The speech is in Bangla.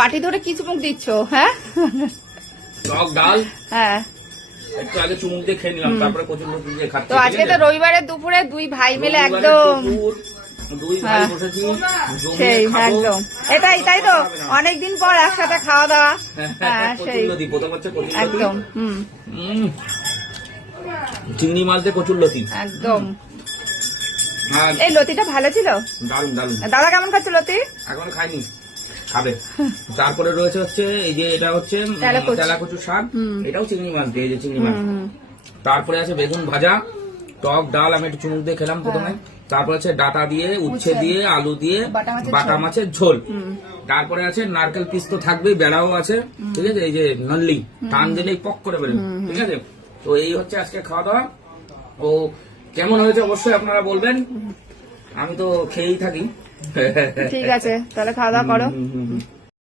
পাটি ধরে কি চুমুক দিচ্ছ? হ্যাঁ, টক ডাল। হ্যাঁ, একটু আগে চুমুক দিয়ে খেয়ে নিলাম, তারপরে কচুরলতি দিয়ে খাচ্ছি। তো আজকে তো রবিবারের দুপুরে দুই ভাই মিলে একদম দুই ভাই বসেছি, সেই একদম এটাই, তাই তো অনেকদিন পর একসাথে খাওয়া দাওয়া। হ্যাঁ, সেই কচুরলতি প্রথম হচ্ছে কচুরলতি একদম। চিংড়ি মাছ দিয়ে কচুরলতি একদম। এই লতিটা ভালো ছিল, দারুন দারুন। দাদা কেমন খাচ্ছে লতি? এখন খাইনি, খাবে। তারপরে রয়েছে হচ্ছে এই যে এটা হচ্ছে তেলা কচুর শাক, এটাও চিংড়ি মাছ দিয়ে, এই যে চিংড়ি মাছ। তারপরে আছে বেগুন ভাজা, টক ডাল আমি একটু চুমুক দিয়ে খেলাম প্রথমে। তারপরে আছে ডাটা দিয়ে, উচ্ছে দিয়ে, আলু দিয়ে, বাটা মাছের ঝোল। তারপরে আছে নারকেল পিস তো থাকবেই, বেড়াও আছে, ঠিক আছে, এই যে নল্লি টান দিলেই পক করে বেরোবে, ঠিক আছে। তো এই হচ্ছে আজকে খাওয়া দাওয়া। ও কেমন হয়েছে অবশ্যই আপনারা বলবেন, আমি তো খেয়েই থাকি। ঠিক আছে, তাহলে খাওয়া দাওয়া করো।